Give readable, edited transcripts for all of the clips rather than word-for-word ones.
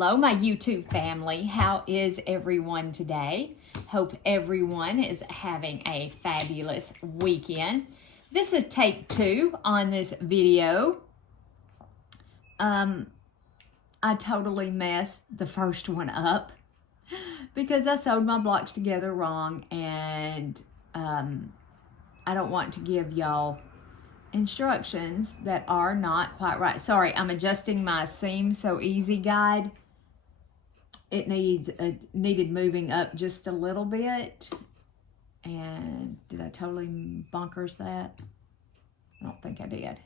Hello, my YouTube family. How is everyone today? Hope everyone is having a fabulous weekend. This is take 2 on this video. I totally messed the first one up because I sewed my blocks together wrong, and I don't want to give y'all instructions that are not quite right. Sorry, I'm adjusting my Seam So Easy guide. It needed moving up just a little bit. And did I totally bonkers that? I don't think I did,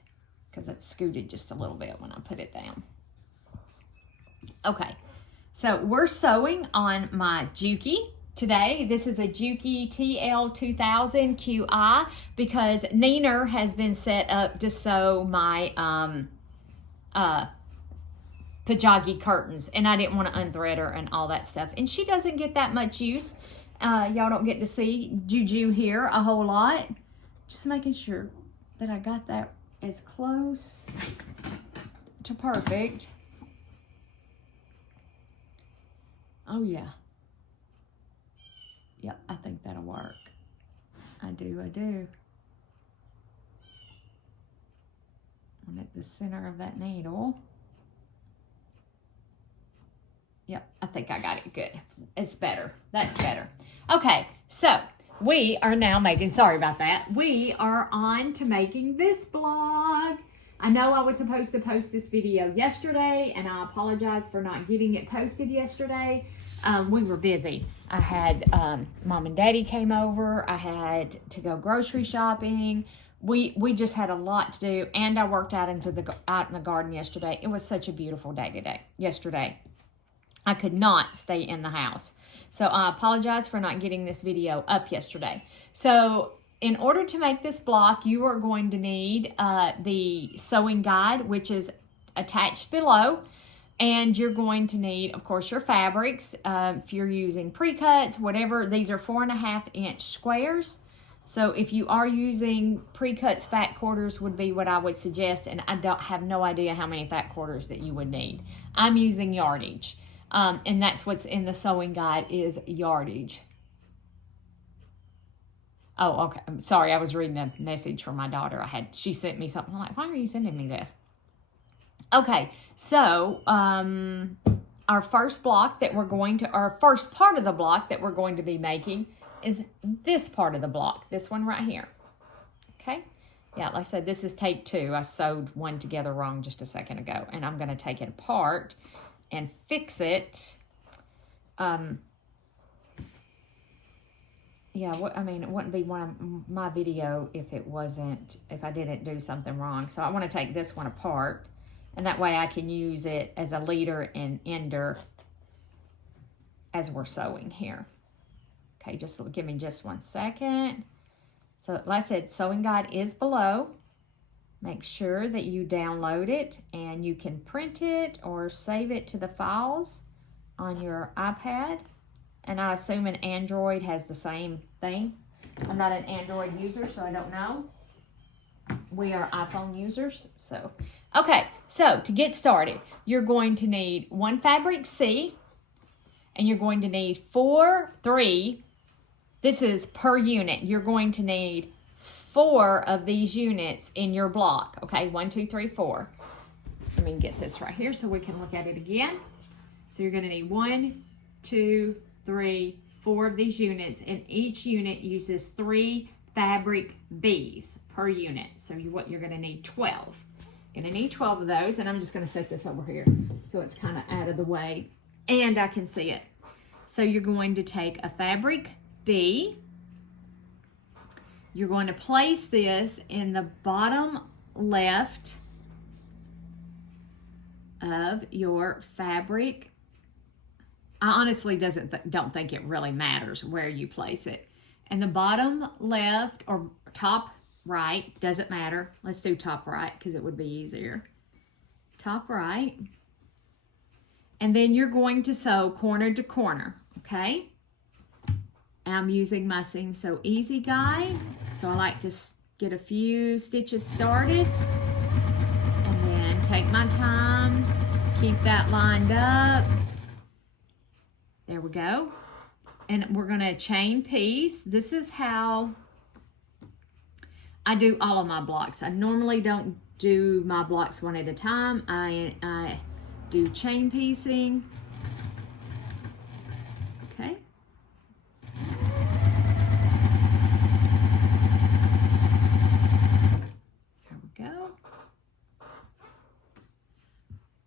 because it scooted just a little bit when I put it down. Okay, so we're sewing on my Juki today. This is a Juki TL2000 QI because Neener has been set up to sew my Pajagi curtains, and I didn't want to unthread her and all that stuff. And she doesn't get that much use. Y'all don't get to see Juju here a whole lot. Just making sure that I got that as close to perfect. Oh yeah. Yep, I think that'll work. I do. I'm at the center of that needle. Yep, I think I got it good. It's better. That's better. Okay, so we are now making, sorry about that. We are on to making this blog. I know I was supposed to post this video yesterday, and I apologize for not getting it posted yesterday. We were busy. I had Mom and Daddy came over. I had to go grocery shopping. We just had a lot to do, and I worked out in the garden yesterday. It was such a beautiful day yesterday. I could not stay in the house. So I apologize for not getting this video up yesterday. So in order to make this block, you are going to need the sewing guide, which is attached below. And you're going to need, of course, your fabrics. If you're using pre-cuts, whatever, these are 4.5-inch squares. So if you are using pre-cuts, fat quarters would be what I would suggest. And I have no idea how many fat quarters that you would need. I'm using yardage. And that's what's in the sewing guide is yardage. Oh, okay. I'm sorry. I was reading a message from my daughter. She sent me something. I'm like, why are you sending me this? Okay, so our first block that we're going to, our first part of the block that we're going to be making is this part of the block, this one right here. Okay, yeah, like I said, this is take 2. I sewed one together wrong just a second ago, and I'm going to take it apart and fix it. Yeah, I mean, it wouldn't be one of my video if I didn't do something wrong. So I want to take this one apart. And that way I can use it as a leader and ender as we're sewing here. Okay, just give me just 1 second. So like I said, sewing guide is below. Make sure that you download it, and you can print it or save it to the files on your iPad. And I assume an Android has the same thing. I'm not an Android user, so I don't know. We are iPhone users, so. Okay, so to get started, you're going to need 1 fabric C, and you're going to need 3, this is per unit. You're going to need 4 of these units in your block, okay? 1, 2, 3, 4. Let me get this right here so we can look at it again. So you're gonna need 1, 2, 3, 4 of these units, and each unit uses 3 fabric Bs per unit. So you're gonna need 12. Gonna need 12 of those, and I'm just gonna set this over here so it's kind of out of the way and I can see it. So you're going to take a fabric B. You're going to place this in the bottom left of your fabric. I honestly don't think it really matters where you place it. In the bottom left or top right, doesn't matter. Let's do top right because it would be easier. Top right. And then you're going to sew corner to corner, okay? I'm using my Seam So Easy guide. So I like to get a few stitches started and then take my time, keep that lined up. There we go. And we're gonna chain piece. This is how I do all of my blocks. I normally don't do my blocks one at a time. I do chain piecing. Okay. There we go.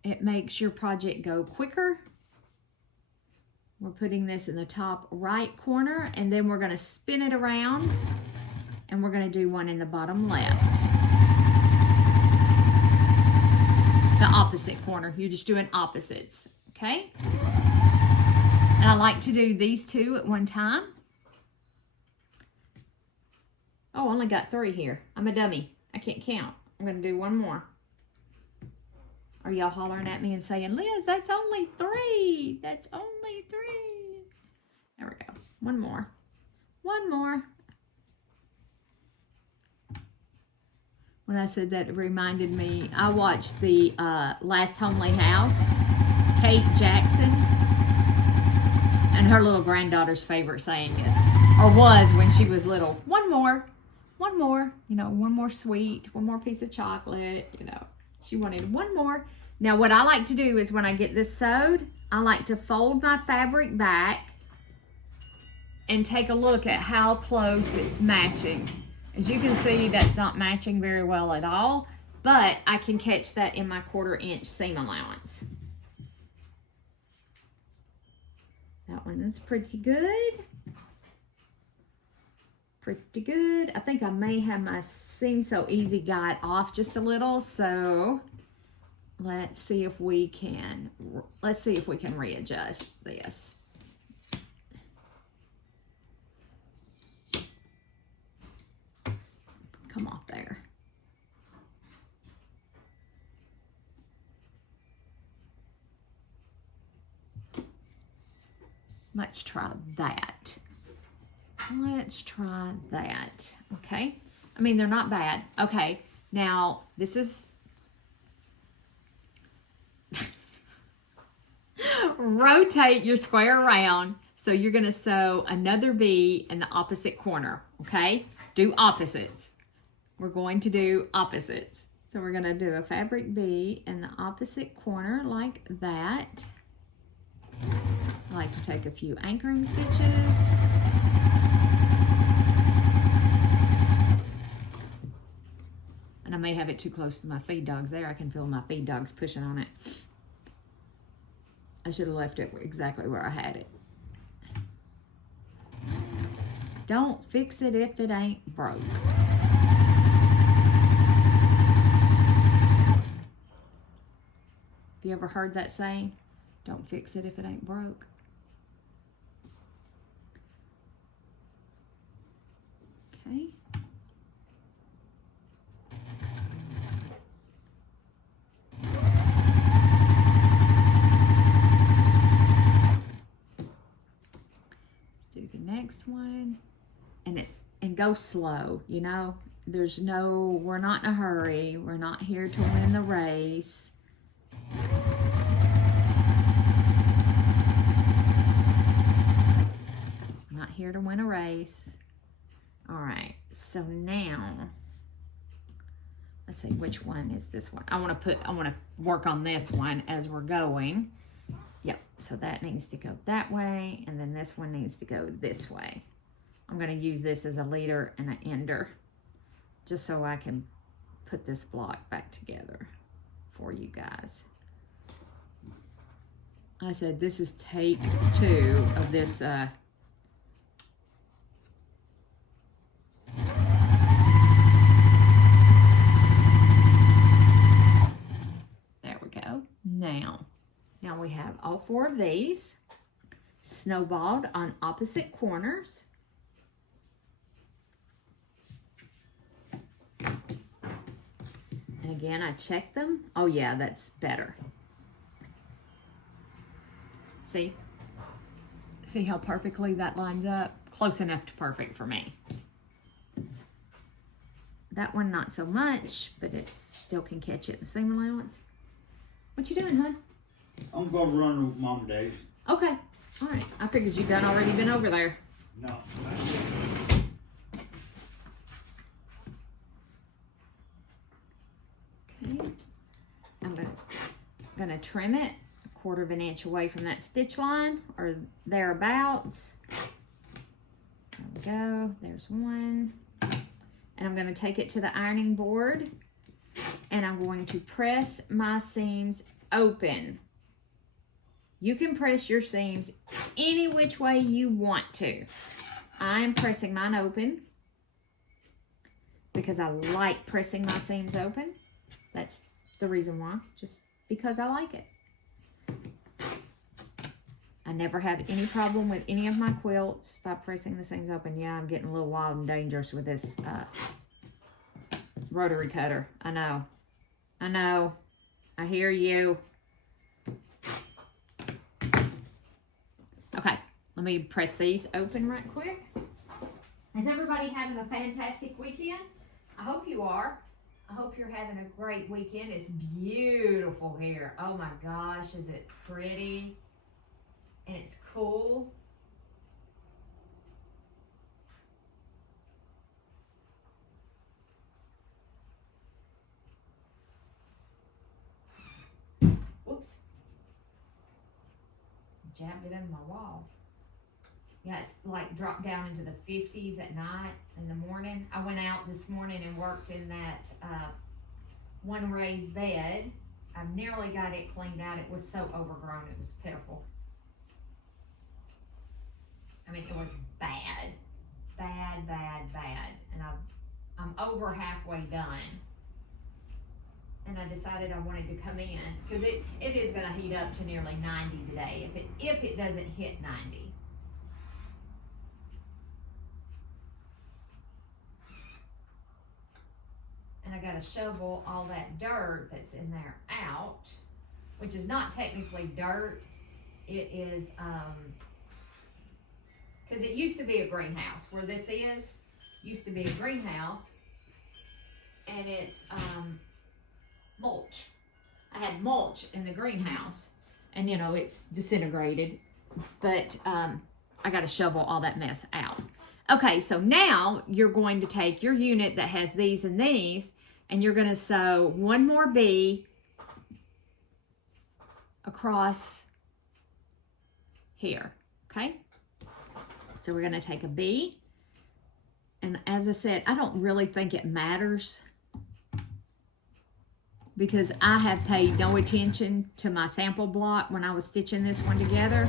It makes your project go quicker. We're putting this in the top right corner, and then we're going to spin it around, and we're going to do one in the bottom left. The opposite corner. You're just doing opposites, okay? And I like to do these two at one time. Oh, I only got 3 here. I'm a dummy. I can't count. I'm going to do one more. Are y'all hollering at me and saying, Liz, that's only 3. That's only 3. There we go. One more. One more. When I said that, it reminded me, I watched the Last Homely House, Kate Jackson, and her little granddaughter's favorite saying is, or was when she was little, one more, you know, one more sweet, one more piece of chocolate, you know. She wanted one more. Now what I like to do is when I get this sewed, I like to fold my fabric back and take a look at how close it's matching. As you can see, that's not matching very well at all, but I can catch that in my 1/4 inch seam allowance. That one is pretty good. Pretty good. I think I may have my Seam So Easy guide off just a little, so let's see if we can readjust this. Come off there. Let's try that. Let's try that. Okay. I mean, they're not bad. Okay. Now, this is rotate your square around. So you're going to sew another V in the opposite corner. Okay. Do opposites. We're going to do opposites. So we're going to do a fabric V in the opposite corner like that. I like to take a few anchoring stitches. And I may have it too close to my feed dogs there. I can feel my feed dogs pushing on it. I should have left it exactly where I had it. Don't fix it if it ain't broke. Have you ever heard that saying? Don't fix it if it ain't broke. Okay. Next one, and go slow, you know. We're not in a hurry. We're not here to win the race. I'm not here to win a race. All right, so now let's see, which one is this one? I want to work on this one as we're going. Yep, so that needs to go that way, and then this one needs to go this way. I'm going to use this as a leader and an ender, just so I can put this block back together for you guys. I said this is take 2 of this. There we go. Now we have all 4 of these snowballed on opposite corners. And again, I check them. Oh yeah, that's better. See how perfectly that lines up? Close enough to perfect for me. That one not so much, but it still can catch it in the seam allowance. What you doing, huh? I'm gonna run with Mom Days. Okay. All right. I figured you'd already been over there. No. Okay. I'm gonna trim it 1/4 of an inch away from that stitch line or thereabouts. There we go. There's one. And I'm going to take it to the ironing board and I'm going to press my seams open. You can press your seams any which way you want to. I'm pressing mine open because I like pressing my seams open. That's the reason why, just because I like it. I never have any problem with any of my quilts by pressing the seams open. Yeah, I'm getting a little wild and dangerous with this rotary cutter. I know. I know. I hear you. Okay, let me press these open right quick. Is everybody having a fantastic weekend? I hope you are. I hope you're having a great weekend. It's beautiful here. Oh my gosh, is it pretty? And it's cool. Whoops. Jabbed it in my wall. Yeah, it's like dropped down into the 50s at night, in the morning. I went out this morning and worked in that one raised bed. I nearly got it cleaned out. It was so overgrown, it was pitiful. I mean, it was bad, bad, bad, bad. And I'm over halfway done. And I decided I wanted to come in because it is going to heat up to nearly 90 today if it doesn't hit 90. And I got to shovel all that dirt that's in there out, which is not technically dirt. It is, because it used to be a greenhouse. Where this is, used to be a greenhouse, and it's mulch. I had mulch in the greenhouse, and you know, it's disintegrated, but I got to shovel all that mess out. Okay, so now you're going to take your unit that has these and these, and you're going to sew one more bee across here, okay? So we're going to take a bee, and as I said, I don't really think it matters because I have paid no attention to my sample block when I was stitching this one together.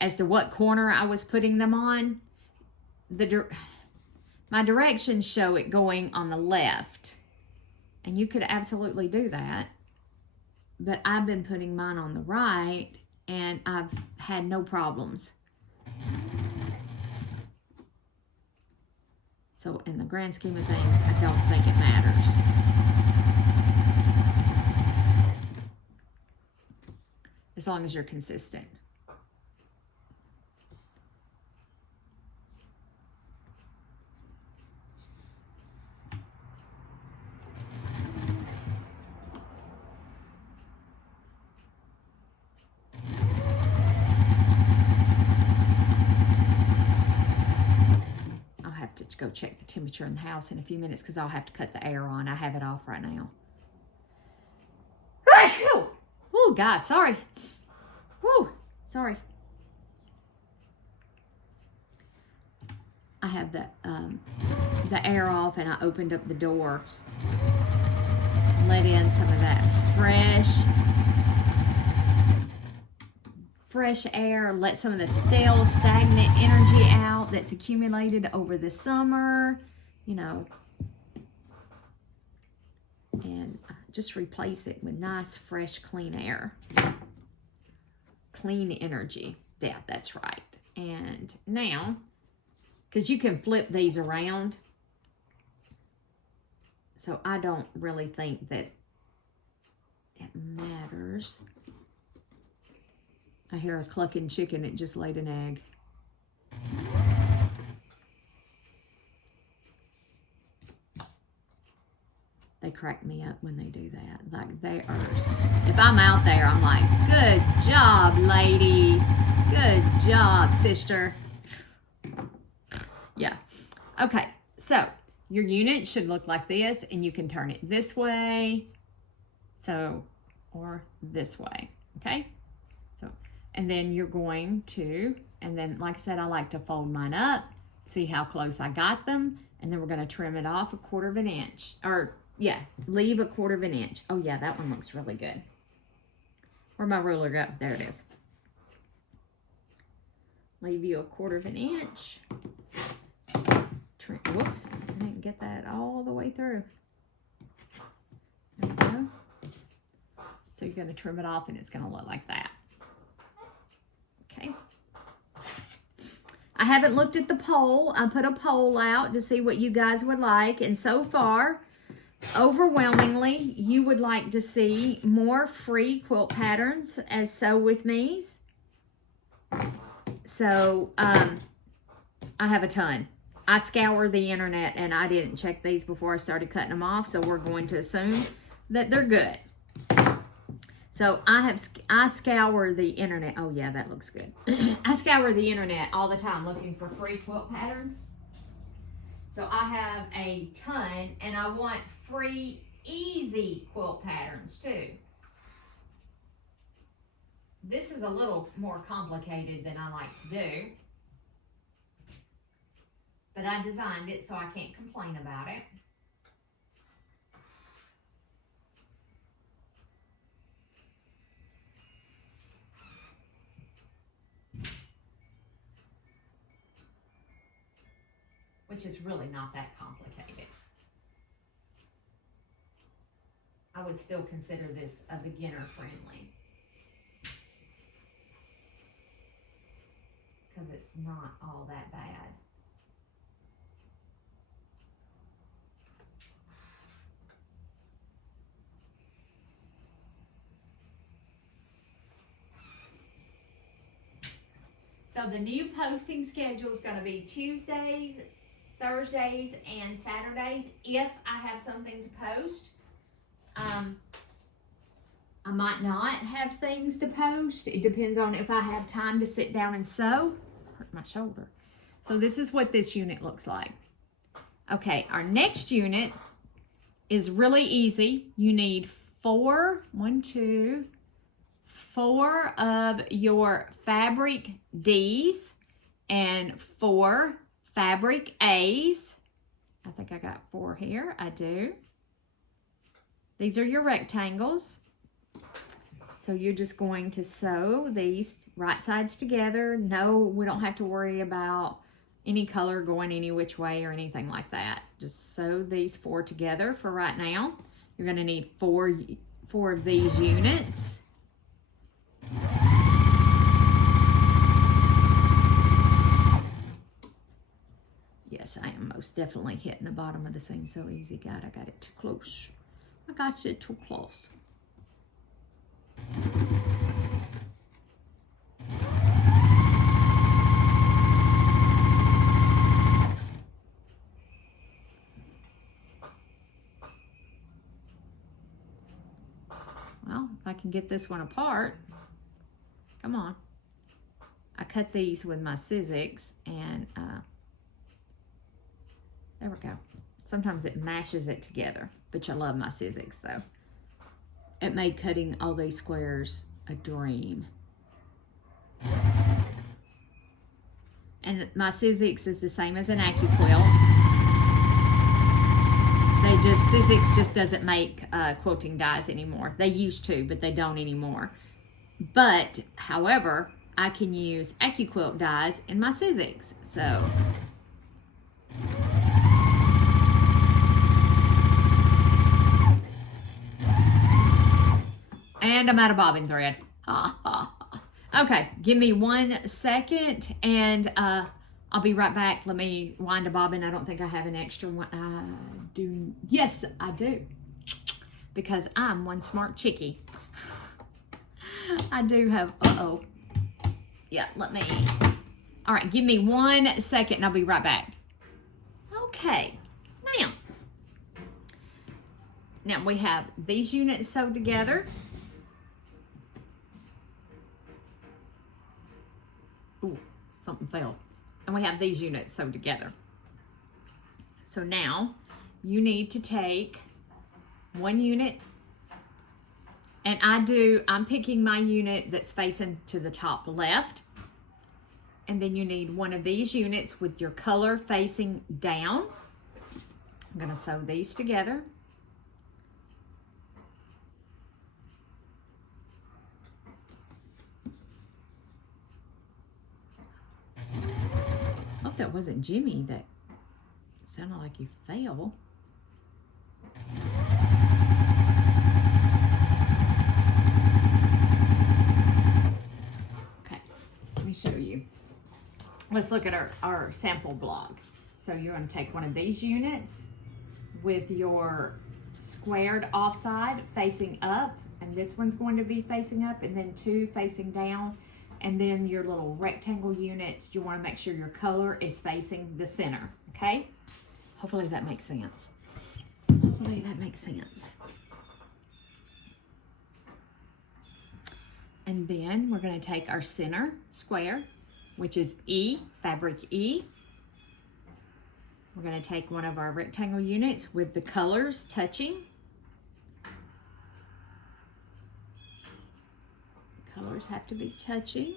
As to what corner I was putting them on, my directions show it going on the left, and you could absolutely do that, but I've been putting mine on the right, and I've had no problems. So in the grand scheme of things, I don't think it matters. As long as you're consistent. To go check the temperature in the house in a few minutes because I'll have to cut the air on. I have it off right now. Oh, guys, sorry. Whew, sorry. I have the air off, and I opened up the doors. Let in some of that fresh air, let some of the stale, stagnant energy out that's accumulated over the summer, you know, and just replace it with nice, fresh, clean air. Clean energy. Yeah, that's right. And now, because you can flip these around, so I don't really think that it matters. I hear a clucking chicken. It just laid an egg. They crack me up when they do that. Like, they are, if I'm out there, I'm like, good job, lady. Good job, sister. Yeah. Okay, so your unit should look like this, and you can turn it this way, so, or this way, okay? So, and then you're going to, and then, like I said, I like to fold mine up, see how close I got them, and then we're gonna trim it off 1/4 of an inch, or, yeah, leave 1/4 of an inch. Oh yeah, that one looks really good. Where'd my ruler go? There it is. Leave you 1/4 of an inch. Whoops, I didn't get that all the way through. There we go. So you're gonna trim it off and it's gonna look like that. Okay. I haven't looked at the poll. I put a poll out to see what you guys would like, and so far, overwhelmingly, you would like to see more free quilt patterns as Sew With Me's. So, I have a ton. I scour the internet, and I didn't check these before I started cutting them off, so we're going to assume that they're good. So I scour the internet. Oh yeah, that looks good. I scour the internet all the time looking for free quilt patterns. So I have a ton, and I want free, easy quilt patterns too. This is a little more complicated than I like to do, but I designed it, so I can't complain about it. Which is really not that complicated. I would still consider this a beginner friendly, because it's not all that bad. So the new posting schedule is going to be Tuesdays, Thursdays, and Saturdays. If I have something to post, I might not have things to post. It depends on if I have time to sit down and sew. Hurt my shoulder. So this is what this unit looks like. Okay, our next unit is really easy. You need four of your fabric D's and 4 fabric A's. I think I got 4 here. I do. These are your rectangles. So you're just going to sew these right sides together. No, we don't have to worry about any color going any which way or anything like that. Just sew these 4 together for right now. You're going to need four of these units. Yes, I am most definitely hitting the bottom of the seam so easy. God, I got it too close. I got it too close. Well, if I can get this one apart, come on. I cut these with my Sizzix, and there we go. Sometimes it mashes it together, but I love my Sizzix though. It made cutting all these squares a dream. And my Sizzix is the same as an ACTCOOK. Sizzix just doesn't make quilting dies anymore. They used to, but they don't anymore. But, however, I can use ACTCOOK dies in my Sizzix. So, and I'm out of bobbin thread. Ha, ha, ha. Okay, give me 1 second, and I'll be right back. Let me wind a bobbin. I don't think I have an extra one. I do. Yes, I do. Because I'm one smart chickie. I do have, Yeah, let me. All right, give me 1 second and I'll be right back. Okay, now, Now we have these units sewed together. Ooh, something fell. And we have these units sewed together. So now you need to take one unit, and I'm picking my unit that's facing to the top left. And then you need one of these units with your color facing down. I'm gonna sew these together. Hope that wasn't Jimmy that sounded like he fell. Okay, let me show you. Let's look at our sample block. So you're going to take one of these units with your squared offside facing up, and this one's going to be facing up, and then two facing down, and then your little rectangle units, you want to make sure your color is facing the center, okay? Hopefully that makes sense. Hopefully that makes sense. And then we're going to take our center square, which is E, fabric E. We're going to take one of our rectangle units with the colors touching. Colors have to be touching.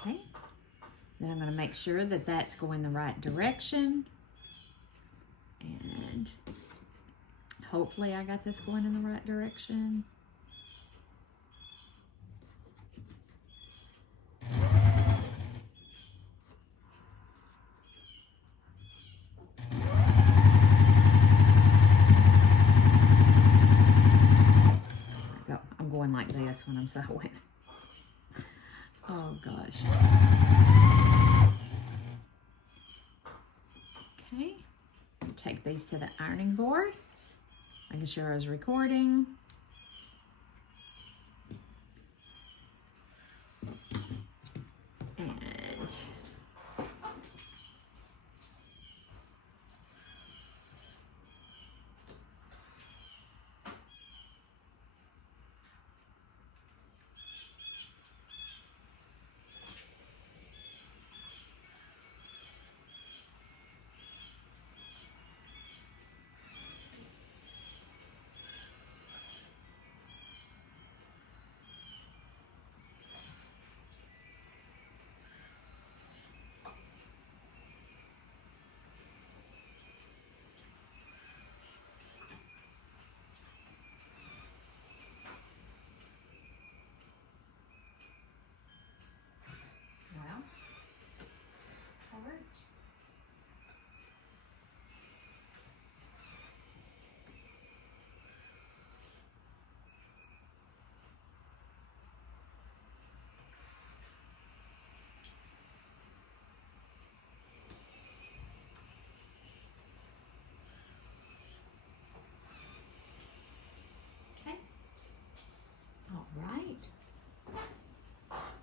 Okay. Then I'm going to make sure that that's going the right direction. And hopefully I got this going in the right direction. I'm going like this when I'm sewing. Oh gosh. Okay. Take these to the ironing board. Making sure I was recording. And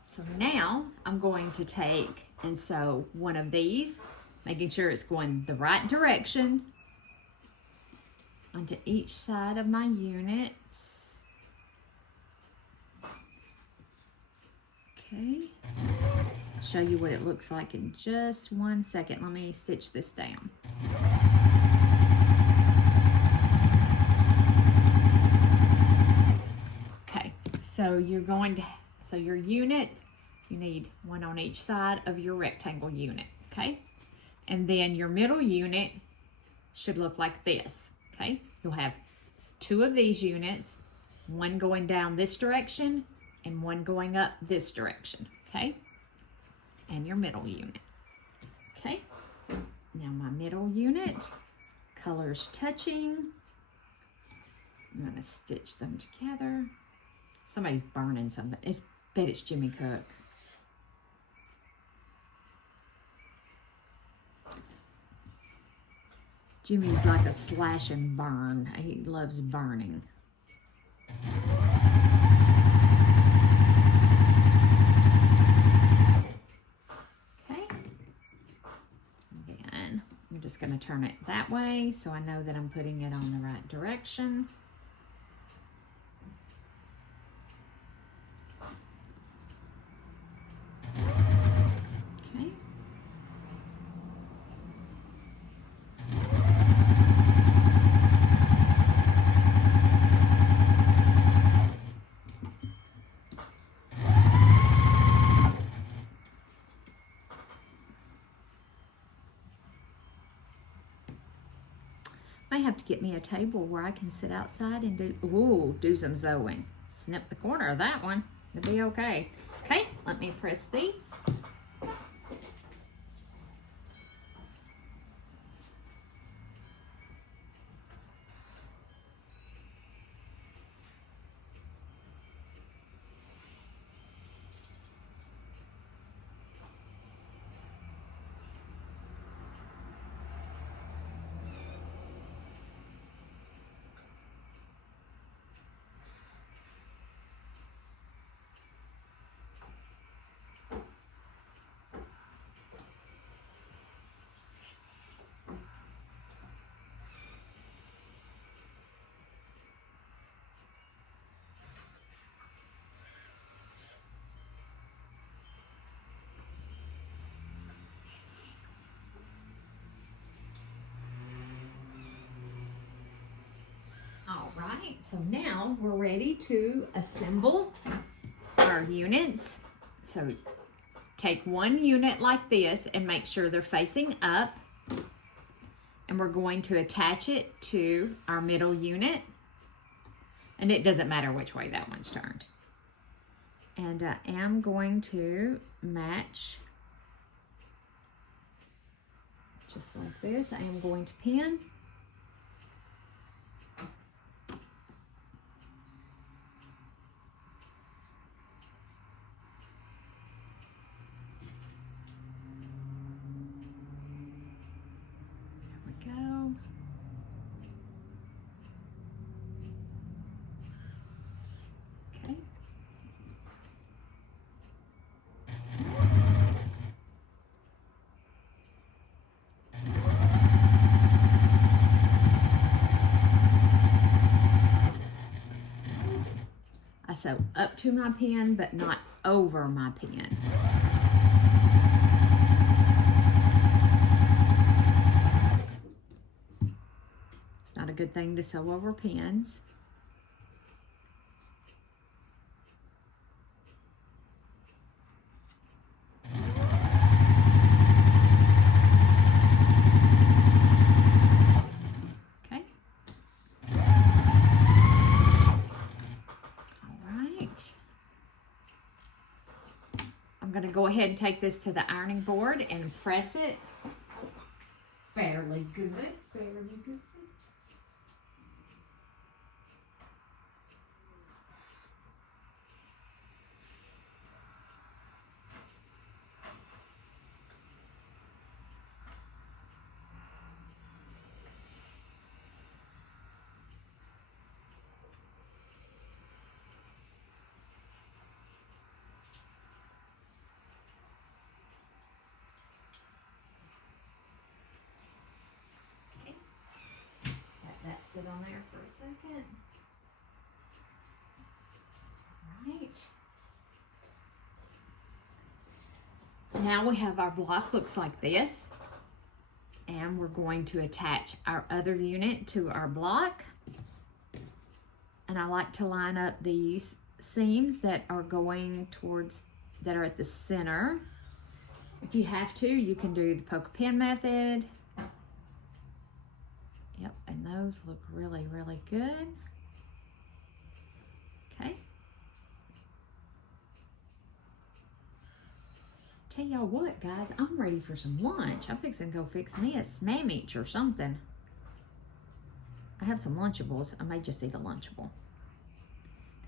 so now I'm going to take and sew one of these, making sure it's going the right direction onto each side of my units. Okay, show you what it looks like in just 1 second. Let me stitch this down. Okay, so you're going to, so your unit, you need one on each side of your rectangle unit, okay? And then your middle unit should look like this, okay? You'll have two of these units, one going down this direction and one going up this direction, okay? And your middle unit, okay? Now my middle unit, colors touching. I'm gonna stitch them together. Somebody's burning something. I bet it's Jimmy Cook. Jimmy's like a slash and burn. He loves burning. going to turn it that way so I know that I'm putting it on the right direction. Okay. I have to get me a table where I can sit outside and do some sewing. Snip the corner of that one. It'll be okay. Okay, let me press these. All right, so now we're ready to assemble our units. So take one unit like this and make sure they're facing up. And we're going to attach it to our middle unit. And it doesn't matter which way that one's turned. And I am going to match just like this. I am going to pin. I sew up to my pin, but not over my pin. It's not a good thing to sew over pins. I'm going to go ahead and take this to the ironing board and press it fairly good. Fairly good. Sit on there for a second. All right. Now we have our block looks like this. And we're going to attach our other unit to our block. And I like to line up these seams that are going towards, that are at the center. If you have to, you can do the poke a pin method. Yep, and those look really, really good. Okay. Tell y'all what, guys, I'm ready for some lunch. I'm fixing to go fix me a sandwich or something. I have some Lunchables. I may just eat a Lunchable.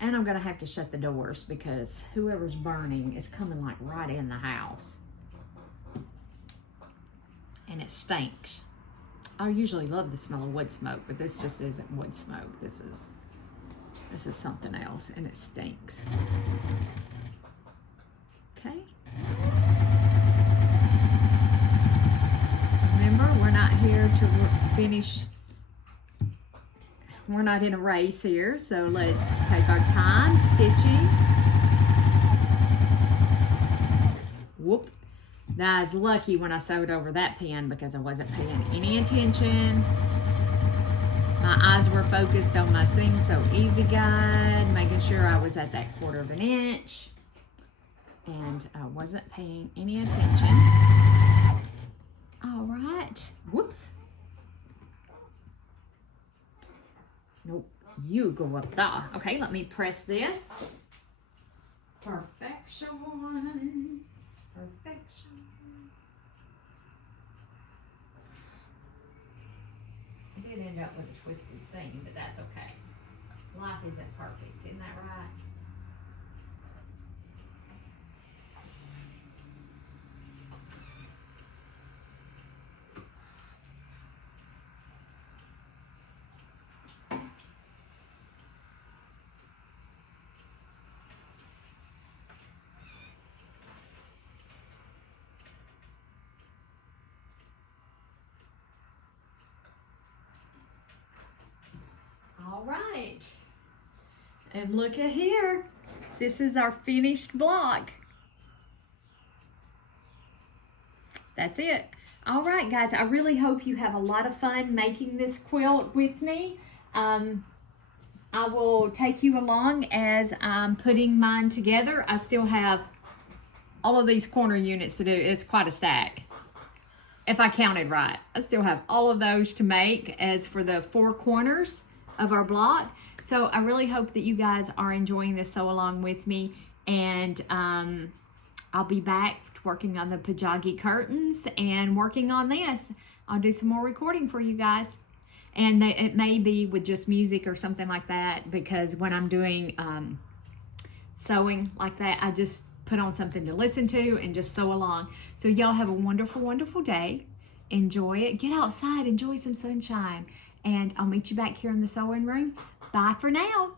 And I'm going to have to shut the doors because whoever's burning is coming like right in the house. And it stinks. I usually love the smell of wood smoke, but this just isn't wood smoke. This is something else, and it stinks. Okay. Remember, we're not right here to finish. We're not in a race here, so let's take our time stitching. Whoop. I was lucky when I sewed over that pin because I wasn't paying any attention. My eyes were focused on my Seam So Easy guide, making sure I was at that 1/4 of an inch. And I wasn't paying any attention. All right. Whoops. Nope. You go up there. Okay, let me press this. Perfection. Perfection. I did end up with a twisted seam, but that's okay. Life isn't perfect, isn't that right? All right, and look at here. This is our finished block. That's it. All right, guys, I really hope you have a lot of fun making this quilt with me. I will take you along as I'm putting mine together. I still have all of these corner units to do. It's quite a stack. If I counted right, I still have all of those to make as for the 4 corners of our block. So I really hope that you guys are enjoying this sew along with me, and I'll be back working on the pajagi curtains and working on this. I'll do some more recording for you guys, and it may be with just music or something like that, because when I'm doing sewing like that, I just put on something to listen to and just sew along. So y'all have a wonderful, wonderful day. Enjoy it. Get outside, enjoy some sunshine. And I'll meet you back here in the sewing room. Bye for now.